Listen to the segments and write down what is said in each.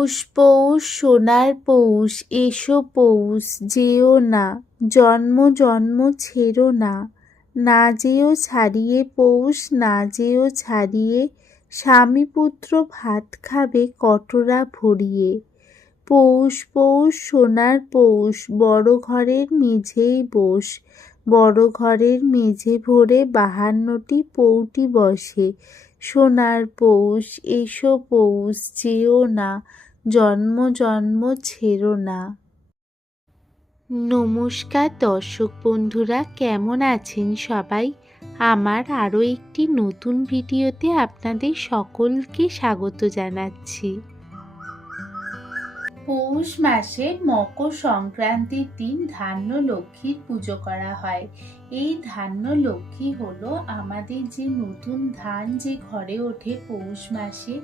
পৌষ পৌষ সোনার পৌষ এসো পৌষ যেও না জন্ম জন্ম ছেড়ো না, না যেও ছাড়িয়ে পৌষ না যেও ছাড়িয়ে, স্বামী পুত্র ভাত খাবে কটরা ভরিয়ে। পৌষ পৌষ সোনার পৌষ বড় ঘরের মেঝেই বোস, বড় ঘরের মেঝে ভরে 52টি পৌটি বসে। সোনার পৌষ এসো পৌষ যেও না জন্ম জন্ম ছেড়ো না। নমস্কার দর্শক বন্ধুরা, কেমন আছেন সবাই? আমার আরও একটি নতুন ভিডিওতে আপনাদের সকলকে স্বাগত জানাচ্ছি। পৌষ মাসে মকর সংক্রান্তির দিন ধান্য লক্ষ্মীর পুজো করা হয়। এই ধান্য লক্ষ্মী হলো আমাদের যে নতুন ধান যে ঘরে ওঠে পৌষ মাসে,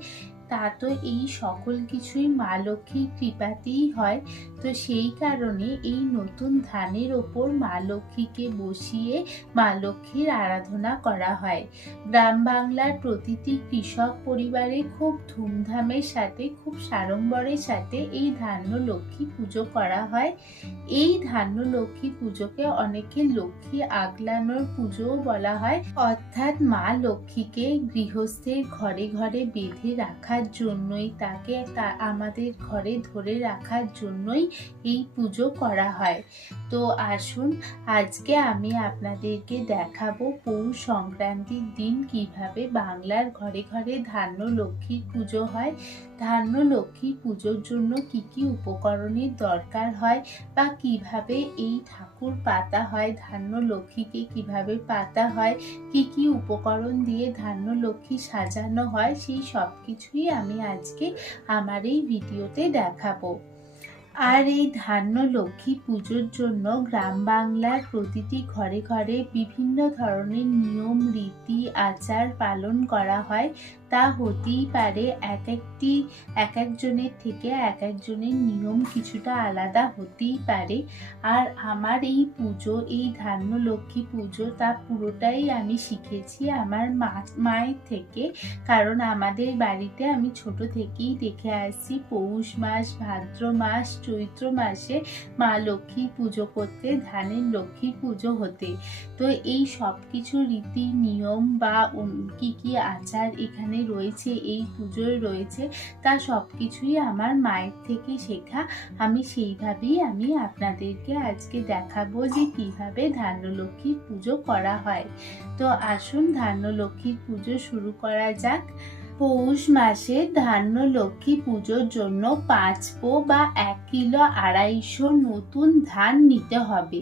তা তো এই সকল কিছুই মা লক্ষ্মীর কৃপাতেই হয়। তো সেই কারণে এই নতুন ধানের ওপর মা লক্ষ্মীকে বসিয়ে মা লক্ষ্মীর আরাধনা করা হয়। গ্রাম বাংলার প্রতিটি কৃষক পরিবারে খুব ধুমধামের সাথে, খুব সাড়ম্বরের সাথে এই ধান্য লক্ষ্মী পুজো করা হয়। এই ধান্য লক্ষ্মী পুজোকে অনেকে লক্ষ্মী আগলানোর পুজোও বলা হয়, অর্থাৎ মা লক্ষ্মীকে গৃহস্থের ঘরে ঘরে বেঁধে রাখার জন্যই, তাকে আমাদের ঘরে ধরে রাখার জন্যই এই পুজো করা হয়। তো আসুন আজকে আমি আপনাদেরকে দেখাবো পৌষ সংক্রান্তির দিন কিভাবে বাংলার ঘরে ঘরে ধান্য লক্ষ্মীর পুজো হয়, ধান্য লক্ষ্মী পুজোর জন্য কি কি উপকরণের দরকার হয়, বা কিভাবে এই ঠাকুর পাতা হয়, ধান্য লক্ষ্মীকে কিভাবে পাতা হয়, কি কি উপকরণ দিয়ে ধান্য লক্ষ্মী সাজানো হয়, সেই সব কিছুই আমি আজকে আমার এই ভিডিওতে দেখাবো। আর এই ধান্য লক্ষ্মী পুজোর জন্য গ্রাম বাংলার প্রতিটি ঘরে ঘরে বিভিন্ন ধরনের নিয়ম রীতি আচার পালন করা হয়। তা হতেই পারে এক একজনের থেকে এক একজনের নিয়ম কিছুটা আলাদা হতেই পারে। আর আমার এই পুজো, এই ধান্য লক্ষ্মী পুজো, তা পুরোটাই আমি শিখেছি আমার মায়ের থেকে। কারণ আমাদের বাড়িতে আমি ছোট থেকেই দেখে আসছি পৌষ মাস, ভাদ্র মাস, চৈত্র মাসে মা লক্ষ্মীর পুজো করতে, ধানের লক্ষ্মীর পুজো হতে। তো এই সব কিছু রীতি নিয়ম বা কি কি আচার এখানে রয়েছে, এই পুজোয় রয়েছে, তা সব কিছুই আমার মায়ের থেকে শেখা। আমি সেইভাবেই আমি আপনাদেরকে আজকে দেখাবো যে কিভাবে ধান্য লক্ষ্মীর পুজো করা হয়। তো আসুন ধান্য লক্ষ্মীর পুজো শুরু করা যাক। পৌষ মাসে ধান্য লক্ষ্মী পুজোর জন্য 5 পো বা 1 কিলো 250 নতুন ধান নিতে হবে,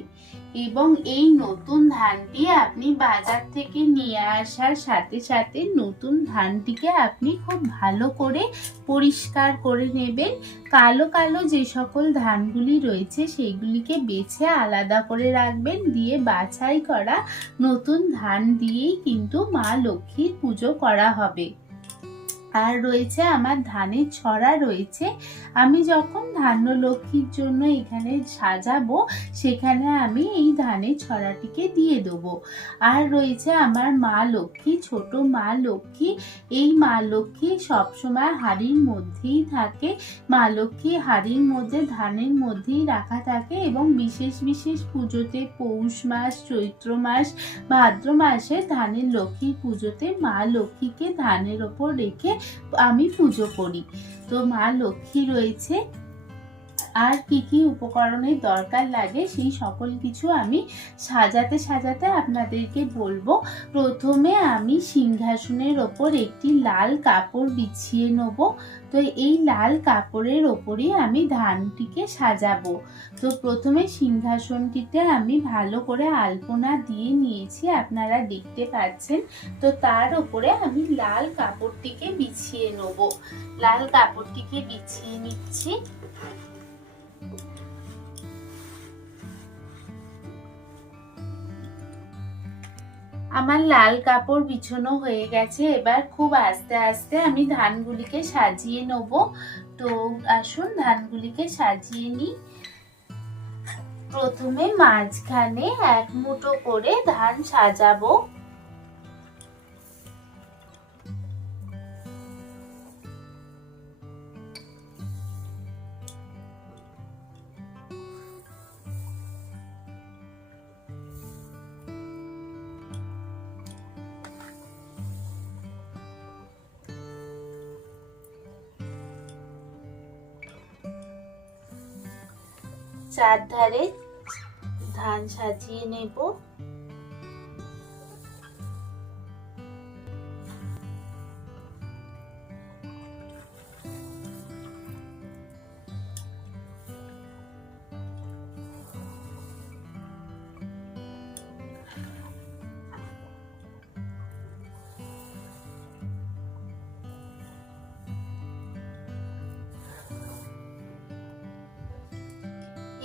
এবং এই নতুন ধানটি আপনি বাজার থেকে নিয়ে আসার সাথে সাথে নতুন ধানটিকে আপনি খুব ভালো করে পরিষ্কার করে নেবেন। কালো কালো যে সকল ধানগুলি রয়েছে সেইগুলিকে বেছে আলাদা করে রাখবেন, দিয়ে বাছাই করা নতুন ধান দিয়েই কিন্তু মা লক্ষ্মীর পুজো করা হবে। আর রয়েছে আমার ধানের ছড়া রয়েছে, আমি যখন ধান্য লক্ষ্মীর জন্য এখানে সাজাবো সেখানে আমি এই ধানের ছড়াটিকে দিয়ে দেবো। আর রয়েছে আমার মা লক্ষ্মী, ছোট মা লক্ষ্মী। এই মা লক্ষ্মী সবসময় হাঁড়ির মধ্যেই থাকে, মা লক্ষ্মী হাঁড়ির মধ্যে ধানের মধ্যেই রাখা থাকে, এবং বিশেষ বিশেষ পুজোতে পৌষ মাস, চৈত্র মাস, ভাদ্র মাসে ধানের লক্ষ্মীর পুজোতে মা লক্ষ্মীকে ধানের ওপর রেখে আমি পুজো করি। তো মা লক্ষ্মী রয়েছে, আর কি কি উপকরণের দরকার লাগে সেই সকল কিছু আমি সাজাতে সাজাতে আপনাদেরকে বলবো। প্রথমে আমি সিংহাসনের ওপর একটি লাল কাপড় বিছিয়ে নেব। তো এই লাল কাপড়ের ওপরে আমি ধানটিকে সাজাবো। তো প্রথমে সিংহাসনটিতে আমি ভালো করে আলপনা দিয়ে নিয়েছি, আপনারা দেখতে পাচ্ছেন। তো তার ওপরে আমি লাল কাপড়টিকে বিছিয়ে নেব। লাল কাপড়টিকে বিছিয়ে নিচ্ছি। আমার লাল কাপড় বিছানো হয়ে গেছে। এবার খুব আস্তে আস্তে আমি ধানগুলিকে সাজিয়ে নেব। তো আসুন ধানগুলিকে সাজিয়ে নিই। প্রথমে মাঝখানে 1 মুঠো করে ধান সাজাবো। চারধারে ধান সাজিয়ে নেব।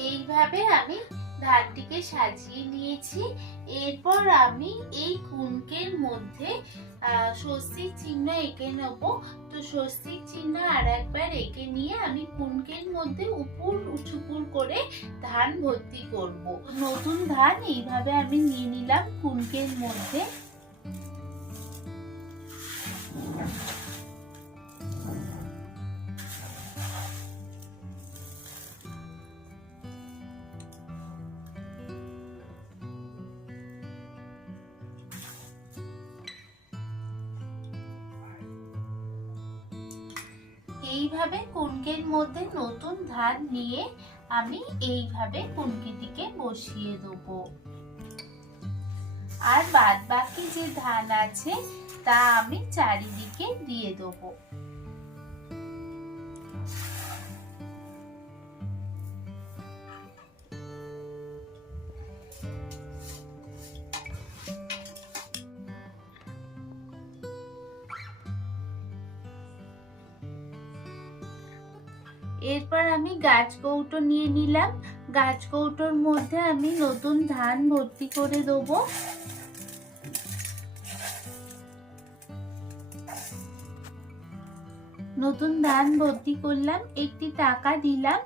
এইভাবে আমি ধানটিকে সাজিয়ে নিয়েছি। এরপর আমি এই কুনকের মধ্যে স্বস্তিক চিহ্ন এঁকে নেব। তো স্বস্তিক চিহ্ন আর একবার এঁকে নিয়ে আমি কুনকের মধ্যে উপর উঁচুপুর করে ধান ভর্তি করব। নতুন ধান এইভাবে আমি নিয়ে নিলাম কুনকের মধ্যে। এইভাবে কুনকের মধ্যে নতুন ধান নিয়ে আমি এইভাবে কুনকিটিকে বসিয়ে দেবো। আর বাদ বাকি যে ধান আছে তা আমি চারিদিকে দিয়ে দেবো। এরপর আমি গাছ কৌটো নিয়ে নিলাম। গাছ কৌটোর মধ্যে আমি নতুন ধান ভর্তি করে দেবো। নতুন ধান ভর্তি করলাম, একটি টাকা দিলাম,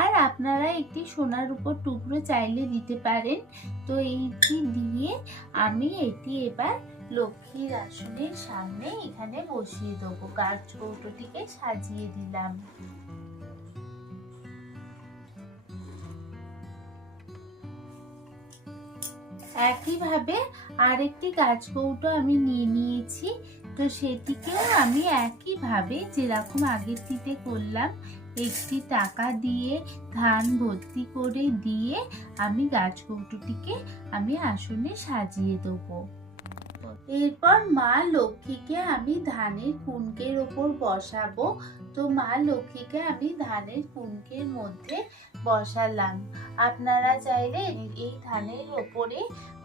আর আপনারা একটি সোনার উপর টুকরো চাইলে দিতে পারেন। তো এইটি দিয়ে আমি এটি এবার লক্ষ্মীর আসনের সামনে এখানে বসিয়ে দেবো। গাছ কৌটোটিকে সাজিয়ে দিলাম। একইভাবে আরেকটি গাছ কৌটো আমি নিয়ে নিয়েছি। তো সেটিকেও আমি একইভাবে যেরকম আগেরটিতে করলাম একটি টাকা দিয়ে ধান ভর্তি করে দিয়ে আমি গাছ কৌটোটিকে আমি আসনে সাজিয়ে দেবো। এরপর মা লক্ষ্মীকে আমি ধানের কুনকের ওপর বসাবো। তো মা লক্ষ্মীকে আমি ধানের কুনকের মধ্যে বসালাম। আপনারা চাইলে এই ধানের ওপরে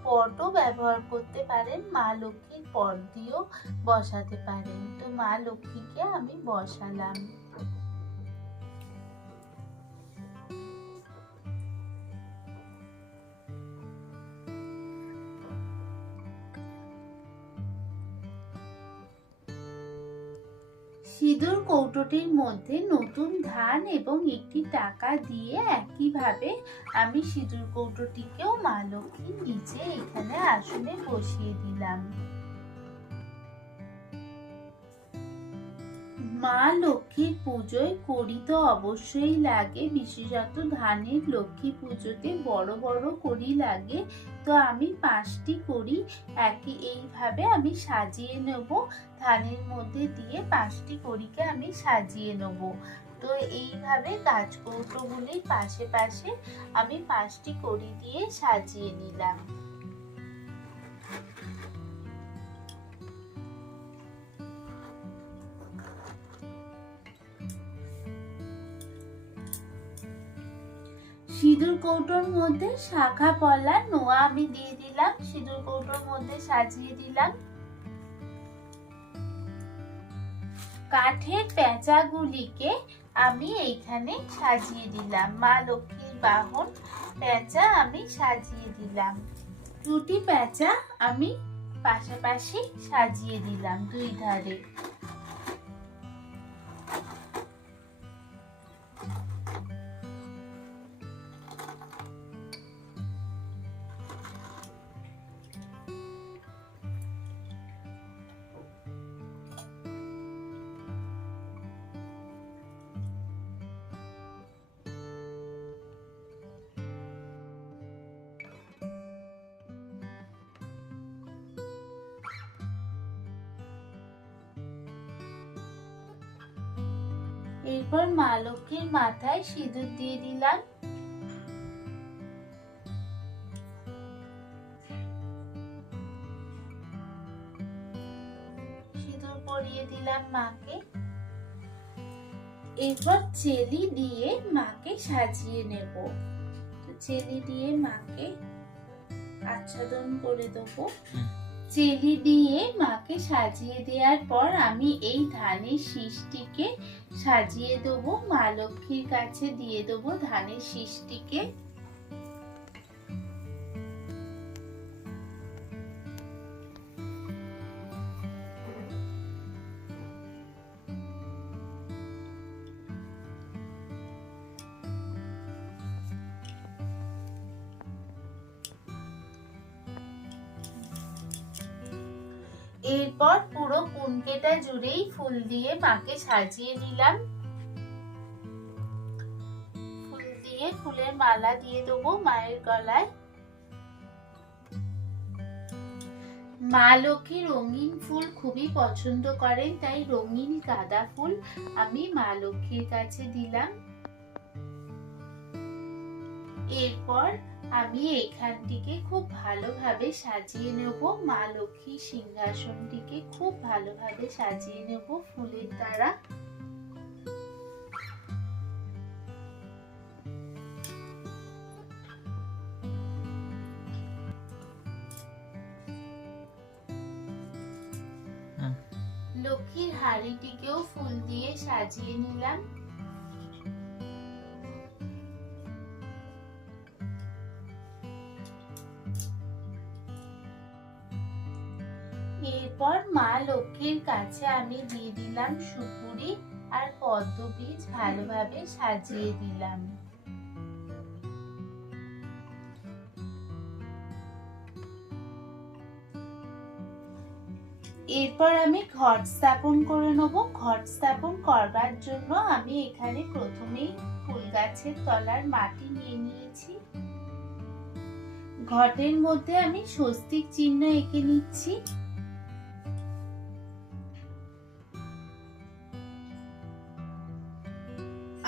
পটও ব্যবহার করতে পারেন, মা লক্ষ্মীর পট দিয়েও বসাতে পারেন। তো মা লক্ষ্মীকে আমি বসালাম। সিঁদুর কৌটোটির মধ্যে নতুন ধান এবং একটি টাকা দিয়ে একইভাবে আমি সিঁদুর কৌটোটিকেও মা লক্ষ্মীর নিচে এখানে আসনে বসিয়ে দিলাম। মা লক্ষ্মীর পুজোয় কড়ি তো অবশ্যই লাগে, বিশেষত ধানের লক্ষ্মী পুজোতে বড় বড় কড়ি লাগে। তো আমি 5টি কড়ি এইভাবে আমি সাজিয়ে নেব। ধানের মধ্যে দিয়ে 5টি কড়িকে আমি সাজিয়ে নেব। তো এইভাবে গাছ কৌটোগুলির পাশে পাশে আমি 5টি কড়ি দিয়ে সাজিয়ে নিলাম। সিঁদুর কৌটোর মধ্যে শাখা পলা নোয়া আমি দিয়ে দিলাম, সিঁদুর কৌটোর মধ্যে সাজিয়ে দিলাম। কাঠের পেঁচাগুলিকে আমি এইখানে সাজিয়ে দিলাম। মা লক্ষ্মীর বাহন পেঁচা আমি সাজিয়ে দিলাম। 2টি পেঁচা আমি পাশাপাশি সাজিয়ে দিলাম দুই ধারে। এরপর মা লক্ষ্মীর মাথায় সিঁদুর দিয়ে দিলাম। মাকে। এরপর চেলি দিয়ে মাকে সাজিয়ে নেব। চেলি দিয়ে মাকে আচ্ছাদন করে দেবো। চেলি দিয়ে মাকে সাজিয়ে দেওয়ার পর আমি এই ধানের শীষটিকে সাজিয়ে দেবো, মা লক্ষ্মীর কাছে দিয়ে দেবো ধানের শীষটিকে। এরপর পুরো কুনকেটা জুড়েই ফুল দিয়ে মাকে সাজিয়ে নিলাম। ফুল দিয়ে ফুলের মালা দিয়ে দেবো মায়ের গলায়। মা লক্ষ্মী রঙিন ফুল খুবই পছন্দ করেন, তাই রঙিন গাঁদা ফুল আমি মা লক্ষ্মীর কাছে দিলাম। এরপর আমি এখানটিকে খুব ভালোভাবে সাজিয়ে নেব, মা লক্ষ্মীর সিংহাসনটিকে খুব ভালোভাবে সাজিয়ে নেব ফুলের দ্বারা। লক্ষ্মীর হাড়িটিকেও ফুল দিয়ে সাজিয়ে নিলাম। এরপর মা লক্ষ্মীর কাছে আমি দিয়ে দিলাম সুপুরি আর পদ্ম বীজ, ভালোভাবে সাজিয়ে দিলাম। এরপর আমি ঘট স্থাপন করে নেব। ঘট স্থাপন করবার জন্য আমি এখানে প্রথমেই ফুল গাছের তলার মাটি নিয়ে নিয়েছি। ঘটের মধ্যে আমি স্বস্তিক চিহ্ন এঁকে নিচ্ছি।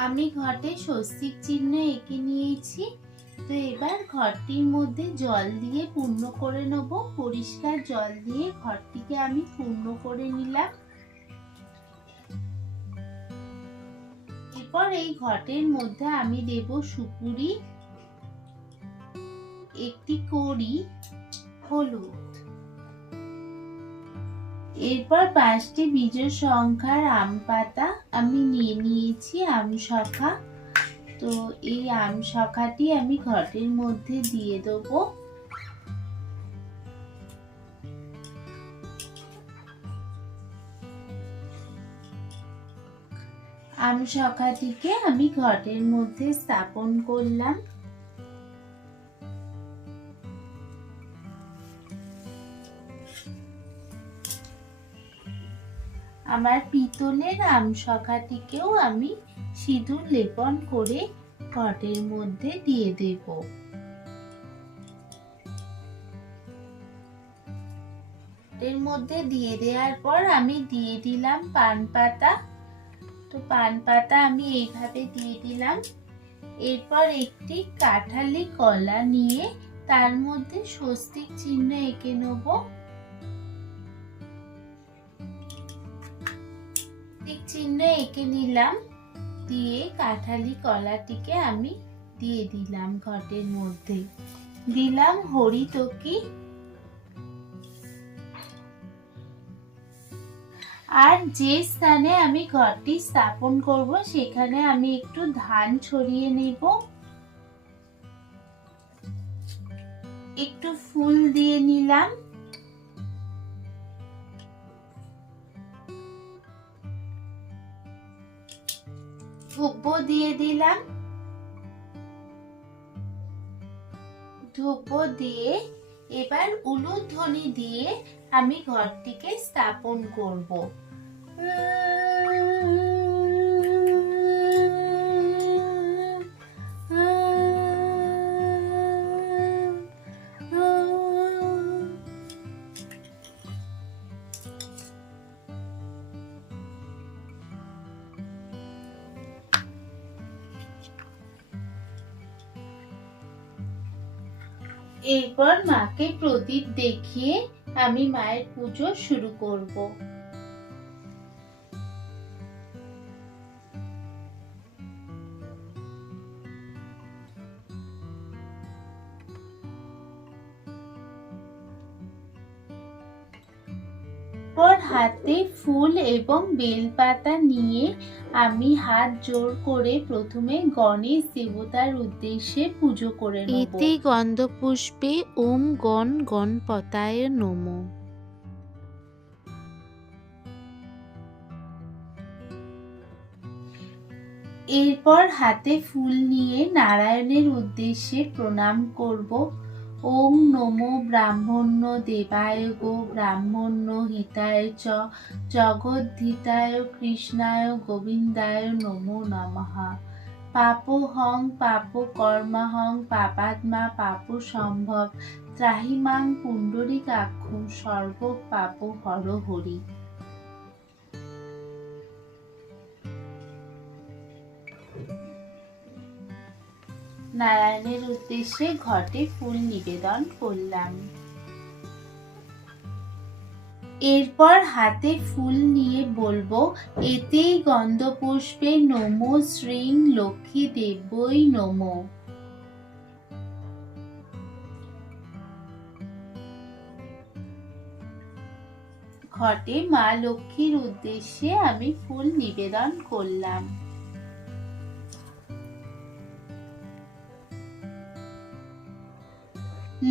আমি ঘটে স্বস্তিক চিহ্ন এঁকে নিয়েছি। তো এবার ঘরটির মধ্যে জল দিয়ে পূর্ণ করে নেব। পরিষ্কার জল দিয়ে ঘরটিকে আমি পূর্ণ করে নিলাম। এরপর এই ঘটের মধ্যে আমি দেব সুপুরি, একটি কড়ি, হলুদ। এরপর 5টি বিজোড় সংখ্যার আম পাতা আমি নিয়ে নিয়েছি, আম শাখা। তো এই আম শাখাটি আমি ঘটের মধ্যে দিয়ে দেব। আম শাখাটিকে আমি ঘটের মধ্যে স্থাপন করলাম। আমার পিতলের আম শাখাটিকেও আমি সিঁদুর লেপন করে ঘটের মধ্যে দিয়ে দেব। এর মধ্যে দিয়ে দেওয়ার পর আমি দিয়ে দিলাম পান পাতা। তো পান পাতা আমি এইভাবে দিয়ে দিলাম। এরপর একটি কাঁঠালি কলা নিয়ে তার মধ্যে স্বস্তিক চিহ্ন এঁকে নেব। চিহ্ন এঁকে নিলাম, দিয়ে কাঁঠালি কলাটিকে আমি দিয়ে দিলাম ঘটের মধ্যে। দিলাম হরিতকি। আর যে স্থানে আমি ঘরটি স্থাপন করব সেখানে আমি একটু ধান ছড়িয়ে নেব। একটু ফুল দিয়ে নিলাম। ধূপ দিয়ে দিলাম। ধূপ দিয়ে এবার উলুধ্বনি দিয়ে আমি ঘরটিকে স্থাপন করব। এরপর মাকে প্রদীপ দেখিয়ে আমি মায়ের পুজো শুরু করব। এরপর হাতে ফুল এবং বেলপাতা নিয়ে আমি হাত জোড় করে প্রথমে গণেশ দেবতার উদ্দেশ্যে পুজো করে নেব। এতে গন্ধপুষ্পে ওম গণ গণপতায় নমঃ। এরপর হাতে ফুল নিয়ে নারায়ণের উদ্দেশ্যে প্রণাম করব। ওম নমো ব্রাহ্মণ্য দেবায় গো ব্রাহ্মণ্য হিতায় চ জগদ্ধিতায় কৃষ্ণায় গোবিন্দায় নমো নমঃ। পাপোহং পাপ কর্মাহং পাপাত্মা পাপ সম্ভব ত্রাহিমাং পুণ্ডরীকাক্ষং সর্ব পাপ হর হরি। নারায়ণের উদ্দেশ্যে ঘটে ফুল নিবেদন করলাম। এরপর হাতে ফুল নিয়ে বলবো এতেই গন্ধপুষ্পে নমো শ্রীং লক্ষ্মী দেব্যই নমঃ। ঘটে মা লক্ষ্মীর উদ্দেশ্যে আমি ফুল নিবেদন করলাম।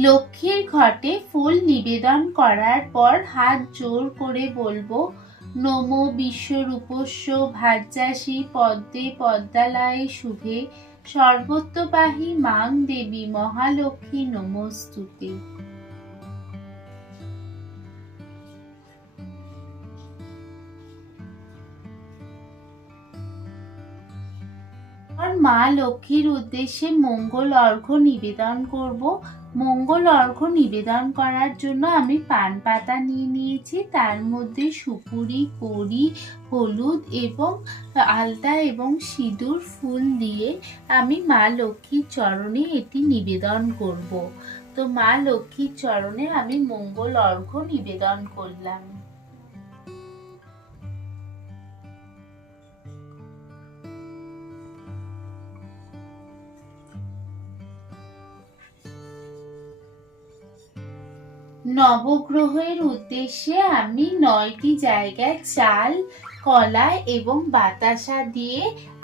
লক্ষ্মীর ঘটে ফুল নিবেদন করার পর হাত জোড় করে বলবো নমো বিশ্বরূপস্য ভাজ্যাসী পদ্মে পদ্মালয়ে শুভে সর্বত্রপাহি মাং দেবী মহালক্ষ্মী নমস্তুতে। মা লক্ষ্মীর উদ্দেশ্যে মঙ্গল অর্ঘ্য নিবেদন করব। মঙ্গল অর্ঘ্য নিবেদন করার জন্য আমি পান পাতা নিয়ে নিয়েছি, তার মধ্যে সুপুরি কড়ি হলুদ এবং আলতা এবং সিঁদুর ফুল দিয়ে আমি মা লক্ষ্মীর চরণে এটি নিবেদন করব। তো মা লক্ষ্মীর চরণে আমি মঙ্গল অর্ঘ্য নিবেদন করলাম। নবগ্রহের উদ্দেশ্যে আমি 9টি জায়গায় চাল কলা এবং বাতাসা দিয়ে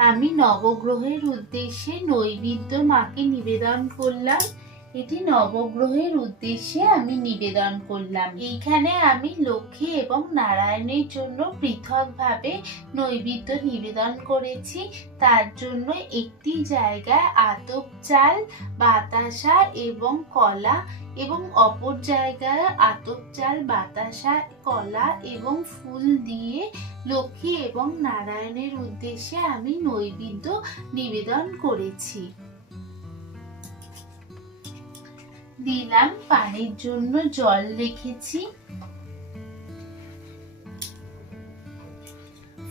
আমি নবগ্রহের উদ্দেশ্যে নৈবেদ্য মাকে নিবেদন করলাম। এটি নবগ্রহের উদ্দেশ্যে আমি নিবেদন করলাম। এইখানে আমি লক্ষ্মী এবং নারায়ণের জন্য পৃথকভাবে নৈবেদ্য নিবেদন করেছি। তার জন্য একটি জায়গায় আতপ চাল বাতাসা এবং কলা এবং অপর জায়গায় আতপ চাল বাতাসা কলা এবং ফুল দিয়ে লক্ষ্মী এবং নারায়ণের উদ্দেশ্যে আমি নৈবেদ্য নিবেদন করেছি। দিলাম পানির জন্য জল রেখেছি।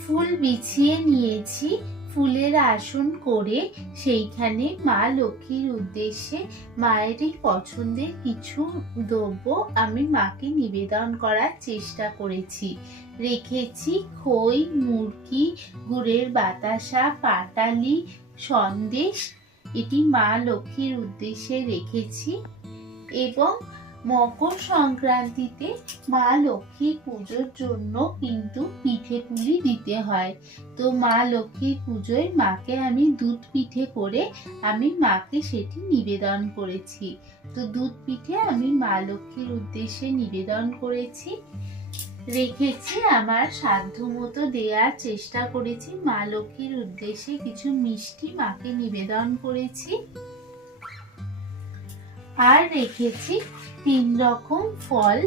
ফুল বিছিয়ে নিয়েছি, ফুলের আসন করে সেইখানে মা লক্ষ্মীর উদ্দেশ্যে মায়েরই পছন্দের কিছু দ্রব্য আমি মাকে নিবেদন করার চেষ্টা করেছি। রেখেছি খই মুরকি গুড়ের বাতাসা পাটালি সন্দেশ, এটি মা লক্ষ্মীর উদ্দেশ্যে রেখেছি। এবং মকর সংক্রান্তিতে মা লক্ষ্মীর পুজোর জন্য কিন্তু পিঠে পুলি দিতে হয়। তো মা লক্ষ্মীর পুজোয় মাকে আমি দুধ পিঠে করে আমি মাকে সেটি নিবেদন করেছি। তো দুধ পিঠে আমি মা লক্ষ্মীর উদ্দেশ্যে নিবেদন করেছি, রেখেছি। আমার সাধ্যমতো দেওয়ার চেষ্টা করেছি। মা লক্ষ্মীর উদ্দেশ্যে কিছু মিষ্টি মাকে নিবেদন করেছি। আর রেখেছি 3 রকম ফল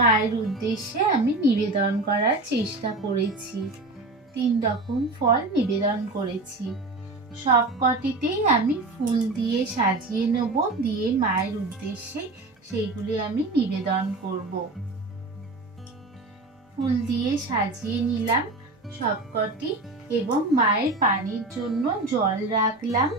মায়ের উদ্দেশ্যে আমি নিবেদন করার চেষ্টা করেছি। 3 রকম ফল নিবেদন করেছি। সবকটিতেই আমি ফুল দিয়ে সাজিয়ে নেব, দিয়ে মায়ের উদ্দেশ্যে সেইগুলি আমি নিবেদন করব। ফুল দিয়ে সাজিয়ে নিলাম সবকটি এবং মায়ের পানির জন্য জল রাখলাম।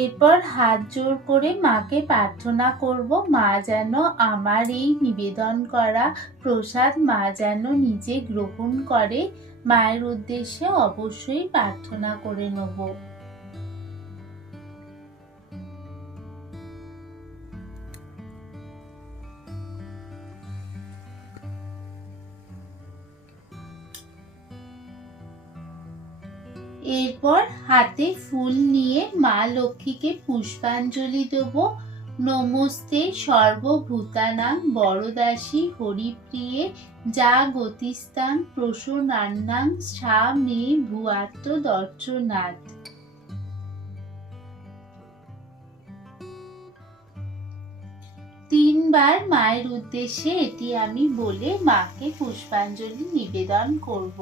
এরপর হাত জোড় করে মাকে প্রার্থনা করব, মা যেন আমার এই নিবেদন করা প্রসাদ মা যেন নিজে গ্রহণ করে। মায়ের উদ্দেশ্যে অবশ্যই প্রার্থনা করে নেব। এরপর হাতে ফুল নিয়ে মা লক্ষ্মীকে পুষ্পাঞ্জলি দেব। নমস্তে সর্বভূতানাং বরদাসী হরিপ্রিয়ে যা গতিস্তাং প্রসন্নান্নাং সা মে ভুয়াত্ম দর্শনাথ। তিনবার মায়ের উদ্দেশ্যে এটি আমি বলে মাকে পুষ্পাঞ্জলি নিবেদন করব।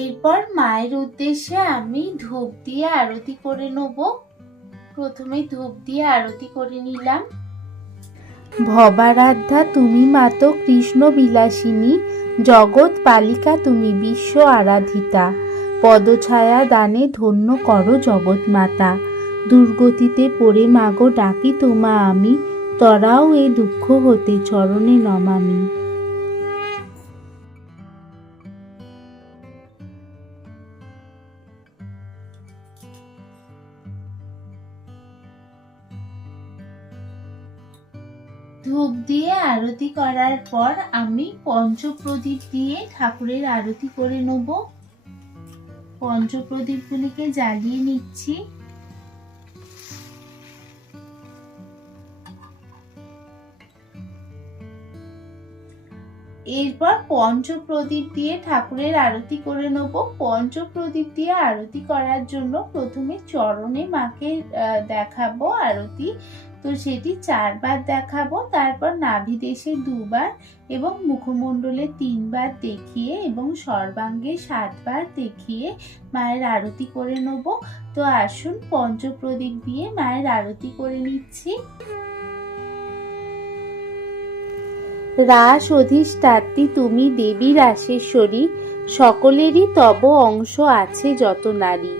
এরপর মায়ের উদ্দেশ্যে আমি ধূপ দিয়ে আরতি করে নেব। প্রথমে ধূপ দিয়ে আরতি করে নিলাম। ভবারাধ্যা তুমি মাত কৃষ্ণ বিলাসিনী, জগৎ পালিকা তুমি বিশ্ব আরাধিতা, পদছায়া দানে ধন্য করো জগৎ মাতা, দুর্গতিতে পড়ে মাগো ডাকি তোমা আমি, তরাও এ দুঃখ হতে চরণে নমামি। ধূপ দিয়ে আরতি করার পর আমি পঞ্চপ্রদীপ দিয়ে ঠাকুরের আরতি করে নেব। পঞ্চপ্রদীপগুলিকে জ্বালিয়ে নিচ্ছি। এরপর পঞ্চপ্রদীপ দিয়ে ঠাকুরের আরতি করে নেব। পঞ্চপ্রদীপ দিয়ে আরতি করার জন্য প্রথমে চরণে মাকে দেখাবো আরতি, তো সেটি 4 বার দেখাবো। তারপর নাভিদেশে 2 বার এবং মুখমণ্ডলে 3 বার দেখিয়ে এবং সর্বাঙ্গে 7 বার দেখিয়ে মায়ের আরতি করে নেব। তো আসুন পঞ্চপ্রদীপ দিয়ে মায়ের আরতি করে নিচ্ছি। রাস অধিষ্ঠাত্রী তুমি দেবী রাসেশ্বরী, সকলেরই তব অংশ আছে যত নারী,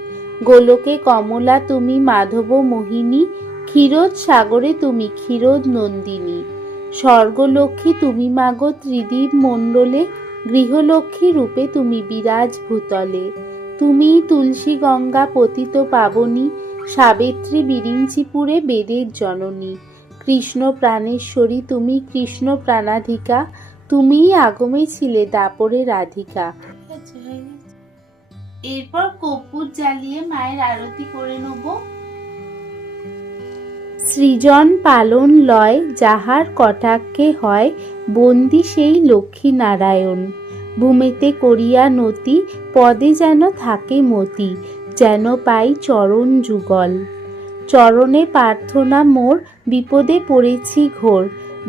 গোলকে কমলা তুমি মাধব মোহিনী, ক্ষীরোদ সাগরে তুমি ক্ষীরোদ নন্দিনী, স্বর্গলক্ষ্মী তুমি মাগো ত্রিদীপ মণ্ডলে, গৃহলক্ষ্মী রূপে তুমি বিরাজ ভূতলে, তুমি তুলসী গঙ্গা পতিত পাবনী, সাবিত্রী বিরিঞ্চিপুরে বেদের জননী, কৃষ্ণ প্রাণেশ্বরী তুমি কৃষ্ণ প্রাণাধিকা, তুমিই আগমে ছিলে দাপরে রাধিকা। এরপর কর্পূর জ্বালিয়ে মায়ের আরতি করে নেব। সৃজন পালন লয় যাহার কটাক্ষে হয়, বন্দি সেই লক্ষ্মী নারায়ণ, ভূমিতে করিয়া নতি পদে যেন থাকে মতি, যেন পাই চরণ যুগল, চরণে প্রার্থনা মোর বিপদে পড়েছি ঘোর,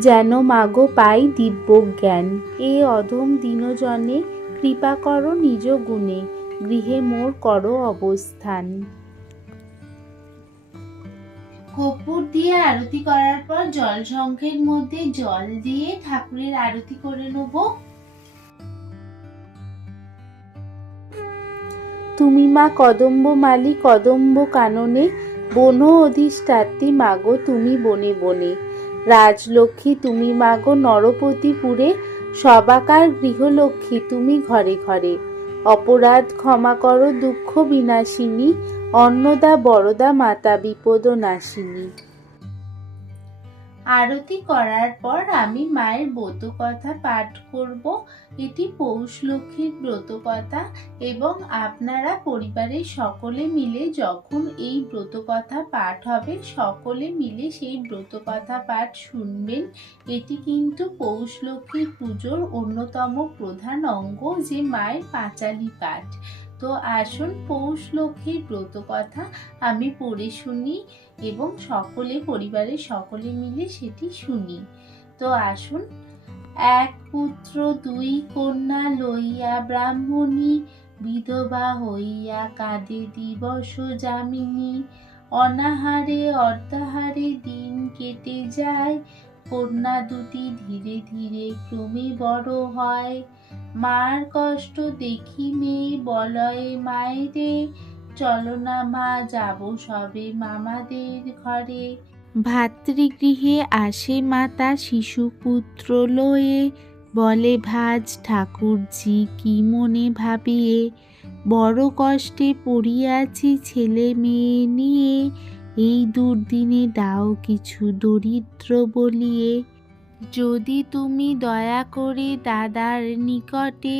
যেন মাগো পাই দিব্য জ্ঞান, এ অধম দীনজনে কৃপা করো নিজ গুণে, গৃহে মোর করো অবস্থান। কর্পূর দিয়ে আরতি করার পর জল শঙ্খের মধ্যে জল দিয়ে ঠাকুরের আরতি করে নেব। তুমি মা কদম্ব মালি কদম্ব কাননে, বন অধিষ্ঠাত্রী মাগো তুমি বনে বনে, রাজলক্ষ্মী তুমি মাগো নরপতিপুরে, সবাকার গৃহলক্ষ্মী তুমি ঘরে ঘরে, অপরাধ ক্ষমা করো দুঃখ বিনাশিনী, অন্নদা বরদা মাতা বিপদ নাশিনী। আরতি করার পর আমি মায়ের ব্রতকথা পাঠ করব। এটি পৌষ লক্ষ্মীর ব্রতকথা এবং আপনারা পরিবারের সকলে মিলে যখন এই ব্রতকথা পাঠ হবে সকলে মিলে সেই ব্রতকথা পাঠ শুনবেন। এটি কিন্তু পৌষ লক্ষ্মীর পুজোর অন্যতম প্রধান অঙ্গ, যে মায়ের পাঁচালি পাঠ। তো আসুন পৌষ লক্ষ্মীর ব্রতকথা আমি পড়ে শুনি এবং সকলে পরিবারের সকলে মিলে সেটি শুনি। তো আসুন। 1 পুত্র 2 কন্যা লইয়া ব্রাহ্মণী, বিধবা হইয়া কাঁদে দিবস যামিনী, অনাহারে অর্ধাহারে দিন কেটে যায়, কন্যা দুটি ধীরে ধীরে ক্রমে বড় হয়, মার কষ্ট দেখি মেয়ে বলয়ে মায়েরে, চলো না মা যাব সবে মামাদের ঘরে, ভাতৃগৃহে আসে মাতা শিশুপুত্র লয়ে, বলে ভাজ ঠাকুরজি কি মনে ভাবিয়ে, বড় কষ্টে পড়িয়াছি ছেলে মেয়ে নিয়ে, এই দুর্দিনে দাও কিছু দরিদ্র বলিয়ে, যদি তুমি দয়া করে দাদার নিকটে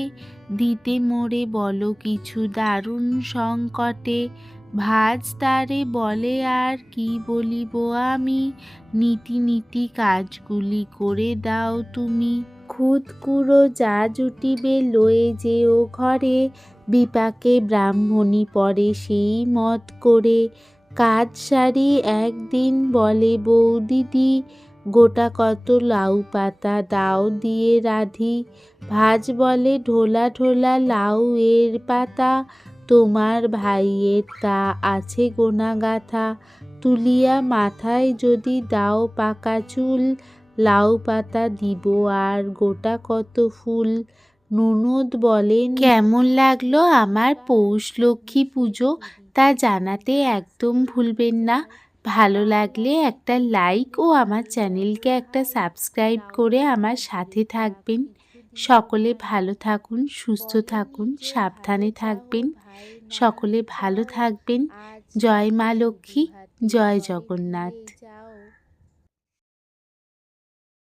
দিতে মোরে বলো কিছু দারুণ সংকটে, ভাজ তারে বলে আর কি বলিব আমি, নীতি নীতি কাজগুলি করে দাও তুমি। খুদ কুড়ো যা জুটিবে লয়ে যেও ঘরে, বিপাকে ব্রাহ্মণী পরে সেই মত করে। কাজ সারি একদিন বলে বৌদিদি, গোটা কত লাউ পাতা দাও দিয়ে রাধি, ভাজ বলে ঢোলা ঢোলা লাউ এর পাতা, তোমার ভাইয়ের তা আছে গোনা গাথা, তুলিয়া মাথায় যদি দাও পাকা চুল, লাউ পাতা দিব আর গোটা কত ফুল। ননদ বলেন, কেমন লাগলো আমার পৌষ লক্ষ্মী পুজো তা জানাতে একদম ভুলবেন না। ভালো লাগলে একটা লাইক ও আমার চ্যানেলকে একটা সাবস্ক্রাইব করে আমার সাথে থাকবেন। সকলে ভালো থাকুন, সুস্থ থাকুন, সাবধানে থাকবেন। সকলে ভালো থাকবেন। জয় মা লক্ষ্মী, জয় জগন্নাথ।